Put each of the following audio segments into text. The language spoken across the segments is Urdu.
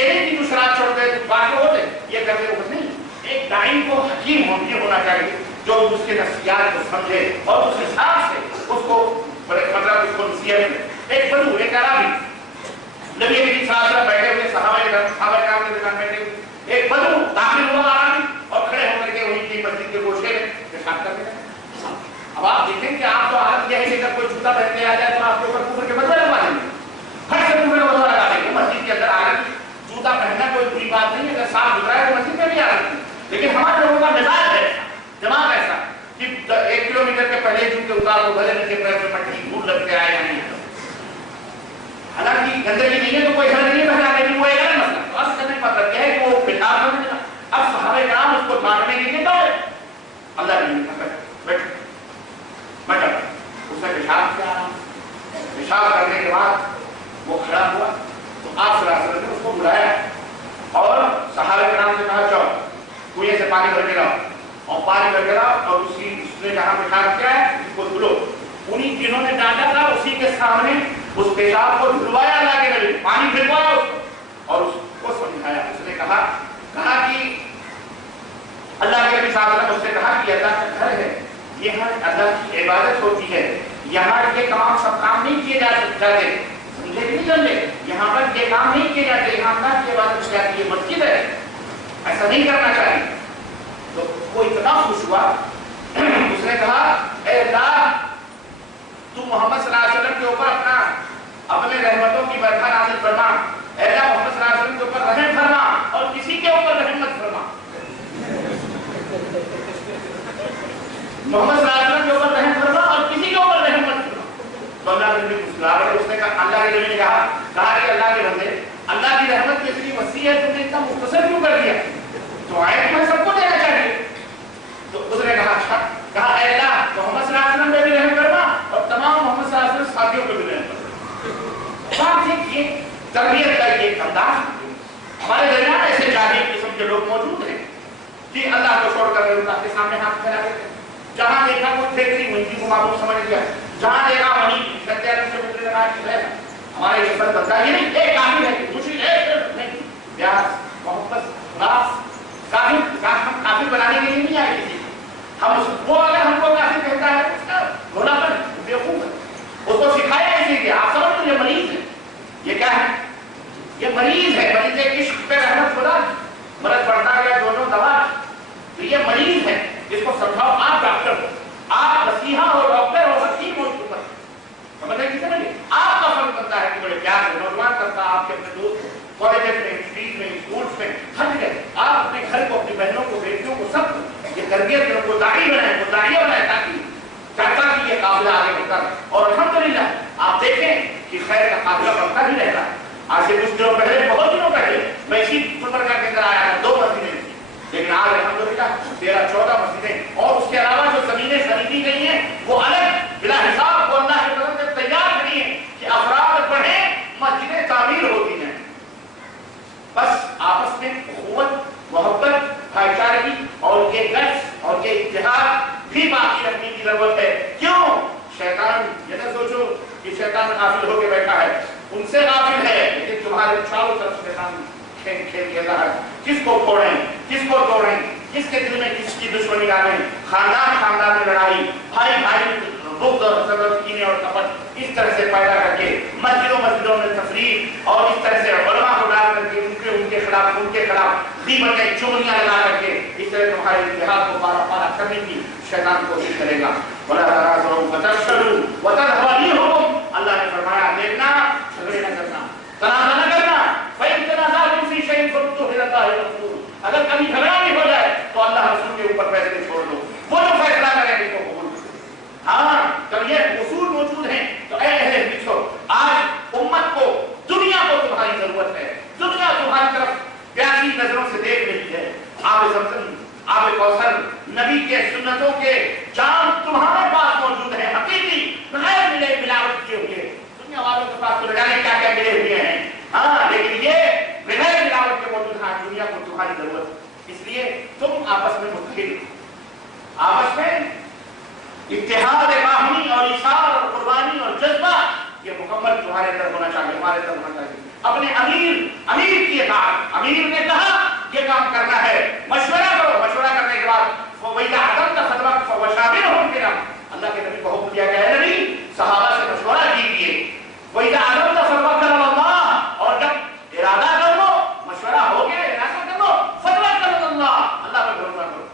یہ نہیں کہ تو شراب چھوڑ دے تو باقی ہو دے یہ کر دے وہ نہیں. ایک داعی کو حکیم ہونا چاہیے جو اس کے نفسیات کو سمجھے اور اس حساب سے اس کو مطلب اس کو نصیحت دے. ایک بدو ایک عربی نبی کریم صلی اللہ علیہ وسلم بیٹھے ہوئے صحابہ کرام کے درمیان بیٹھے ہوئے ایک بدو داخل ہوا عربی اور کھڑے ہو کر کے وہیں کی مسجد کے گوشے میں پیشاب کرنے لگا. اب آپ دیکھیں کہ آپ تو عادت یہ ہے کہ اگر کوئی جوتا پہن کے آ جائے تو آپ کے اوپر کفر کے بدلے لگوا دیں گے, ہر سے کفر کا بدلہ لگا دیں گے. مسجد کے اندر عادت جوتا پہننا کوئی بری بات نہیں ہے, اگر صاف ستھرا ہے تو مسجد میں بھی عادت نہیں. لیکن ہمارے لوگوں کا مزاج ہے دماغ ایسا کہ 1 کلومیٹر کے پہلے جوتے اتار کو بھلے نیچے پیر پہ مٹی دھول لگ کے آئے یا نہیں. حالانکہ گندگی نہیں ہے تو کوئی حل نہیں پہنا لیکن وہ ایک الگ مسئلہ. تو اصل کرنے کا مطلب یہ ہے کہ وہ پیشاب کرنے لگا. اب صحابہ کرام اس کو کاٹنے کے لیے دوڑے. اللہ نے کہا بیٹھ بیٹھ اس نے پیشاب کیا. پیشاب کرنے کے بعد وہ کھڑا ہوا تو آپ صلی اللہ علیہ وسلم نے اس کو بلایا اور صحابہ کرام سے کہا چلو کنویں سے پانی بھر کے لاؤ اور پانی بھر کے لاؤ اور اس نے جہاں پیشاب کیا ہے اس کو دھلو. انہیں جنہوں نے ڈانٹا تھا اسی کے سامنے اس پیشاب کو دھلوایا اللہ کے نبی, پانی پھروایا اس کو اور اس کو سمجھایا. اس نے کہا کہ اللہ کے نبی صلی اللہ علیہ وسلم اس سے کہا کہ اللہ کا گھر ہے, یہاں اللہ کی عبادت ہوتی ہے, یہاں یہ تمام سب کام نہیں کیے جاتے. سمجھے کہ نہیں سمجھے, یہاں پر یہ کام نہیں کیے جاتے, یہاں اللہ کی عبادت کی جاتی ہے, مسجد ہے, ایسا نہیں کرنا چاہیے. تو وہ اتنا خوش ہوا اس نے کہا اے اللہ تو محمد صلی اللہ علیہ وسلم کے اوپر اپنے رحمتوں کی برکھا نازل فرما. اے اللہ محمد صلی اللہ علیہ وسلم کے اوپر رحم فرما اور کسی کے اوپر رحم مت فرما. محمد صلی اللہ علیہ وسلم کے اوپر رحم فرما اور کسی کے اوپر رحم مت فرما. تو اللہ کے نبی مسکرا پڑے. اس نے کہا, اللہ کے نبی نے کہا کہ اللہ کے بندے اللہ کی رحمت کی اتنی وسیع ہے, تم نے اتنا مختصر کیوں کر دیا؟ تو آئے تمہیں سب کو دینا چاہیے. تو اس نے کہا اچھا, کہا اے اللہ محمد صلی اللہ علیہ وسلم پہ بھی رحم کرنا اور تمام محمد صلی اللہ علیہ وسلم ساتھیوں پہ بھی رحم کرنا. بات دیکھیے تربیت کا یہ انداز. ہمارے درمیان ایسے جاہل قسم کے لوگ موجود ہیں کہ اللہ کو چھوڑ کر اللہ کے سامنے ہاتھ پھیلا دیتے ہیں. جہاں دیکھا کوئی ٹھیکری وہیں کی معلوم سمجھ گیا, جہاں دیکھا وہیں ستیہ سے مجھے لگا کہ ہے ہمارے یہ سب بتا یہ نہیں ایک کافی ہے مشکل ہے نہیں پیار محبت راس کافی ہم کافی بنانے کے لیے نہیں آئے کسی. ہم وہ اگر ہم کو کافی کہتا ہے اس کا گھوڑا پر بیوقوف ہے, اس کو سکھایا اسی لیے. آپ سمجھ یہ مریض ہے, یہ کیا ہے, یہ مریض ہے. مریض عشق پہ رحمت خدا, مرض بڑھتا گیا دونوں دوا. تو یہ مریض ہے, اس کو سمجھاؤ. آپ ڈاکٹر ہو, آپ مسیحا ہو, ڈاکٹر ہو, حکیم ہو, سمجھے کسی نے آپ کا فرض بنتا ہے کہ بڑے پیار سے نوجوان کرتا آپ کے اپنے دوست کالجز میں, انسٹیٹیوٹ میں, اسکولس میں, ہر جگہ آپ اپنے گھر کو, اپنی بہنوں کو, بیٹیوں کو, سب کو یہ تربیت کرو, کو داعی بنائیں, کو داعیہ بنائیں تاکہ چاہتا کہ یہ قافلہ آگے بڑھتا ہے. اور الحمدللہ آپ دیکھیں کہ خیر کا قافلہ بڑھتا ہی رہتا ہے. آج سے کچھ دنوں پہلے, بہت دنوں پہلے میں اسی گلبرگہ کے اندر آیا تھا, 2 مسجدیں تھیں, لیکن آج الحمدللہ 13-14 مسجدیں اور اس کے علاوہ جو زمینیں خریدی گئی ہیں وہ الگ بلا حساب کو اللہ کی طرف سے تیار کری ہیں کہ افراد بڑھیں, مسجدیں تعمیر ہوتی ہیں. بس آپس میں اخوت, محبت, بھائی چارگی اور یہ گٹس اور یہ اتحاد بھی باقی رکھنے کی ضرورت ہے. کیوں؟ شیطان یہ نہ سوچو کہ شیطان غافل ہو کے بیٹھا ہے, ان سے غافل ہے, لیکن تمہارے چاروں طرف شیطان کھیل کھیل رہا ہے. کس کو پھوڑیں, کس کو توڑیں, کس کے دل میں کس کی دشمنی ڈالیں, خاندان میں لڑائی, بھائی بغض اور حسد اور کینے اور کپٹ اس طرح سے پیدا کر کے مسجدوں میں تفریق اور اس طرح سے علماء کو ڈال کر کے ان کے خلاف غیبتیں چغلیاں لگا کر کے اس طرح تمہارے اتحاد کو پارا کرنے کی شیطان کوشش کرے گا. وَلَا تَنَازَعُوا فَتَفْشَلُوا وَتَذْهَبَ رِيحُكُمْ, اللہ نے فرمایا دیکھنا جھگڑے نہ کرنا, تنازع نہ کرنا. فَإِن تَنَازَعْتُمْ فِي شَيْءٍ فَرُدُّوهُ إِلَى اللَّهِ وَالرَّسُولِ, اگر کبھی جھگڑا بھی ہو جائے تو اللہ رسول کے اوپر فیصلے چھوڑ دو, وہ جو فیصلہ کریں گے تو قبول کرو. ہاں جب یہ اصول موجود ہیں تو اے اہل حدیث آج امت کو, دنیا کو تمہاری ضرورت ہے. دنیا تمہاری طرف پیاری نظروں سے دیکھ رہی ہے. آب زمزم, آب کوثر, نبی کے سنتوں کے جام تمہارے پاس موجود ہیں, حقیقی بغیر ملے ملاوٹ کیے ہوئے. دنیا والوں کے پاس تو لگانے کیا کیا ملے ہوئے ہیں, ہاں لیکن یہ بغیر ملاوٹ کے موجود ہیں. دنیا کو تمہاری ضرورت ہے, اس لیے تم آپس میں متحد, آپس میں اتحاد باہمی اور ایثار اور قربانی اور جذبہ یہ مکمل تمہارے اندر ہونا چاہیے, ہمارے اندر ہونا چاہیے. اپنے امیر کی اطاعت. امیر نے کہا یہ کام کرنا ہے، مشورہ کرو. مشورہ کرنے کے بعد وَإِذَا عَزَمْتَ فَتَوَكَّلْ وَشَاوِرْهُمْ فِي الْأَمْرِ. اللہ کے نبی کو حکم دیا گیا ہے نبی صحابہ سے مشورہ کیجیے. وَإِذَا عَزَمْتَ فَتَوَكَّلْ عَلَى اللَّهِ. اور جب ارادہ کر لو، مشورہ ہو گیا، ارادہ کر لو، فَتَوَكَّلْ عَلَى اللَّهِ. اللہ پر بھروسہ کرو،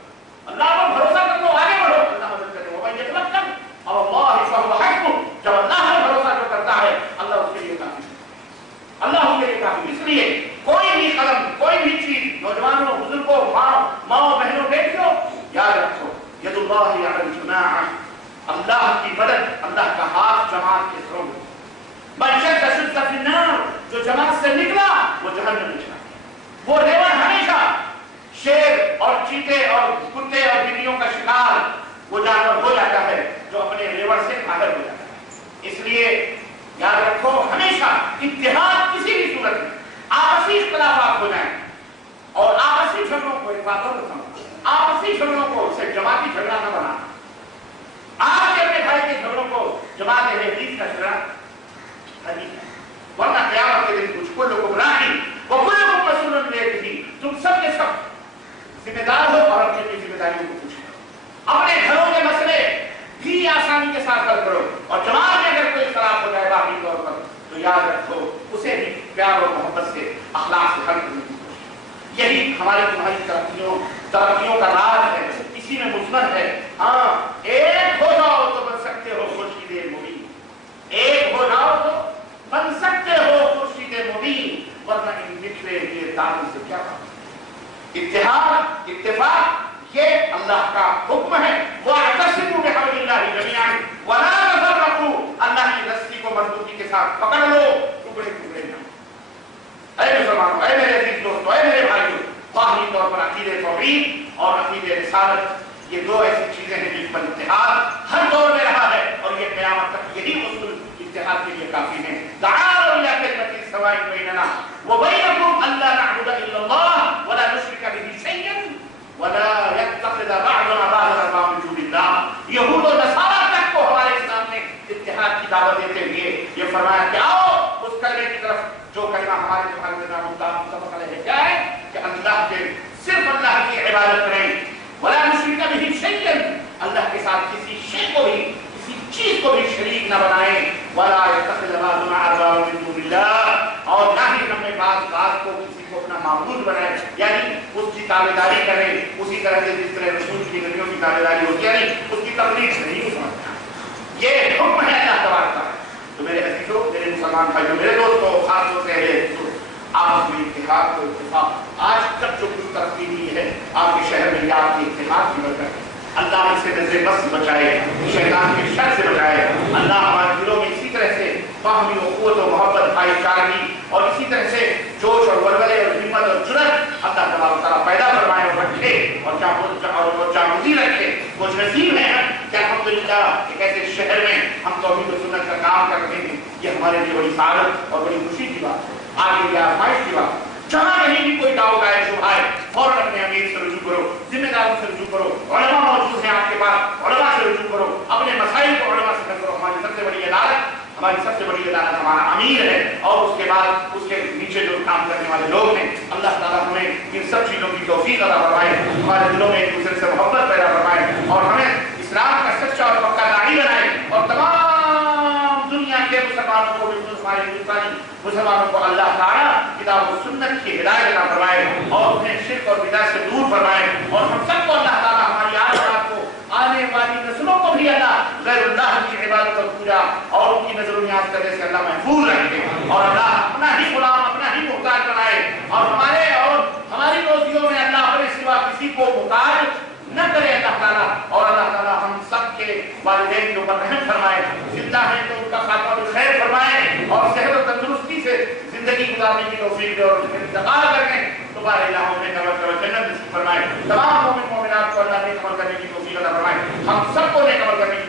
اللہ پر بھروسہ کر لو، آگے بڑھو، اللہ مدد کرے. وَمَن يَتَوَكَّلْ عَلَى اللَّهِ فَهُوَ حَسْبُهُ. جب اللہ پر بھروسہ جو کرتا ہے اللہ اس کے لیے کافی ہے، اللہ کے لیے کافی. اس لیے کوئی بھی قدم، کوئی بھی چیز، نوجوانوں، بزرگوں، ماں بہنوں، بیٹیوں، یاد رکھو ید اللہ علی الجماع. اللہ کی مدد، اللہ کا ہاتھ جماعت کے سروں میں. من شد شد فی النار. جو جماعت سے نکلا وہ جہنم میں چلا گیا. وہ ریوڑ ہمیشہ شیر اور چیتے اور کتے اور بلیوں کا شکار وہ جانور ہو جاتا ہے جو اپنے ریوڑ سے باہر ہو جاتا ہے. اس لیے یاد رکھو ہمیشہ اتحاد کسی بھی صورت میں. آپسی اختلافات ہو جائیں اور آپسی جھگڑوں کو ایک بات اور بتاؤں، آپسی جھگڑوں کو اسے جماعتی جھگڑا نہ بنانا. آپ کے اپنے بھائی کے جھگڑوں کو جماعت حدیث کا جھگڑا حدیث ہے، ورنہ قیامت کے دن کچھ کل گمراہی وہ کل کو مسئول لیتی تھی. تم سب کے سب ذمہ دار ہو اور اپنی ذمہ داریوں کو پوچھو. اپنے گھروں کے مسئلے بھی آسانی کے ساتھ حل کرو. اور جماعت میں اگر کوئی اختلاف ہو جائے باقی طور پر تو یاد رکھو اسے بھی پیار اور محبت سے اخلاق سے حل کرنے کی کوشش. یہی ہماری تمہاری ترقیوں کا راز ہے، اسی میں مثبت ہے. ہاں ایک ہو جاؤ تو بن سکتے ہو خورشید مبین. ایک ہو جاؤ تو بن سکتے ہو خورشید مبین، ورنہ ان بکھرے ہوئے تاروں سے کیا بات. اتحاد، اتفاق یہ اللہ کا حکم ہے. وَاعْتَصِمُوا بِحَبْلِ اللَّهِ جَمِيعًا وَلَا تَفَرَّقُوا. اللہ کی رسی کو مضبوطی کے ساتھ پکڑ لو، ٹکڑے ٹکڑے نہ. اے مسلمانوں، اے میرے عزیز دوستوں، اے میرے بھائیوں، ظاہری طور پر عقیدہ توحید اور عقیدہ رسالت یہ دو ایسی چیزیں ہیں جن پر اتحاد ہر دور میں رہا ہے اور یہ قیامت تک یہی اصول اتحاد کے لیے کافی ہیں. تعالوا إلى كلمة سواء بيننا وبينكم ألا نعبد إلا الله ولا نشرك به شيئا ولا يتخذ بعضنا بعضا أربابا من دون الله. یہود و نصارا تک کو ہمارے اسلام نے اتحاد کی دعوت دیتے ہوئے یہ فرمایا کہ آؤ اس کلمے کی طرف جو کلمہ ہمارے تمہارے نام متفق علیہ کیا ہے کہ اللہ کے صرف اللہ کی عبادت کریں. ولا نشرک به شیئا. اللہ کے ساتھ کسی شے کو بھی کسی چیز کو بھی شریک نہ بنائیں. ولا يتخذ بعضنا اربابا من دون الله. اور نہ ہی ہم نے بعض کو کسی کو اپنا معبود بنائے، یعنی اس کی تابعداری کریں اسی طرح سے جس طرح رسول کی نبیوں کی تابعداری ہوتی ہے، یعنی اس کی تقلید سے نہیں سمجھنا. یہ حکم ہے اللہ تبارک کا. تو میرے عزیزوں، میرے مسلمان بھائیوں، میرے دوستوں، خاص طور سے آپ میں اتحاد و اتفاق. آج تک جو کچھ ترقی ہوئی ہے آپ کے شہر میں، یہ آپ کے اتحاد کی برکت ہے. اللہ ہم سے نظر بس بچائے، شیطان کے شر سے بچائے. اللہ ہمارے دلوں میں اسی طرح سے فہمی و قوت و محبت، بھائی چارگی اور اسی طرح سے جوش اور ولولے اور ہمت اور جرأت اللہ تبارک تعالیٰ پیدا فرمائے اور رکھے اور جامدی رکھے. کچھ نصیب ہیں کہ الحمدللہ ایک ایسے شہر میں ہم توحید و سنت کا کام کر رہے ہیں. یہ ہمارے لیے بڑی سعادت اور بڑی خوشی کی بات ہے، آگے کی آزمائش کی بات. جہاں کہیں بھی کوئی ڈاؤٹ آئے شبہ آئے فوراً اپنے امیر سے رجوع کرو، ذمہ داروں سے رجوع کرو. علماء موجود ہیں آپ کے پاس، علماء سے رجوع کرو. اپنے مسائل کو علماء سے حل کرو. ہماری سب سے بڑی عدالت ہمارا امیر ہے اور اس کے بعد اس کے نیچے جو کام کرنے والے لوگ ہیں. اللہ تعالیٰ ہمیں ان سب چیزوں کی توفیق عطا فرمائے، ہمارے دلوں میں ایک دوسرے سے محبت پیدا فرمائے اور ہمیں اسلام کا سچا اور پکا داعی بنائے اور تمام دنیا کے مسلمانوں کو، ہمارے ہندوستانی مسلمانوں کو اللہ تعالیٰ کتاب و سنت کی ہدایت عطا فرمائے اور انہیں شرک اور بدعت سے دور فرمائے. اور ہم سب کو اللہ تعالیٰ ہماری آج کو آنے والی نسلوں کو بھی اللہ غیر اللہ کی عبادت اور پوجا اور ان کی نظر و نیاز کرنے سے اللہ محفوظ رکھے اور اللہ اپنا ہی غلام، اپنا ہی محتاج بنائے اور ہماری روزیوں میں اللہ اپنے سوا کسی کو محتاج نہ کرے اللہ تعالیٰ. اور اللہ تعالیٰ ہم سب کے والدین کے اوپر رحم فرمائے، زندہ ہیں تو ان کا خاتمہ بالخیر فرمائے اور صحت و تندرستی سے زندگی گزارنے کی توفیق دے اور انتقال کرنے دوبارہ الہوں میں جنت نصیب فرمائے. تمام مومن مومنات کو اللہ نے عمل کرنے کی توفیق عطا فرمائے. ہم سب کو نیک عمل کرنے کی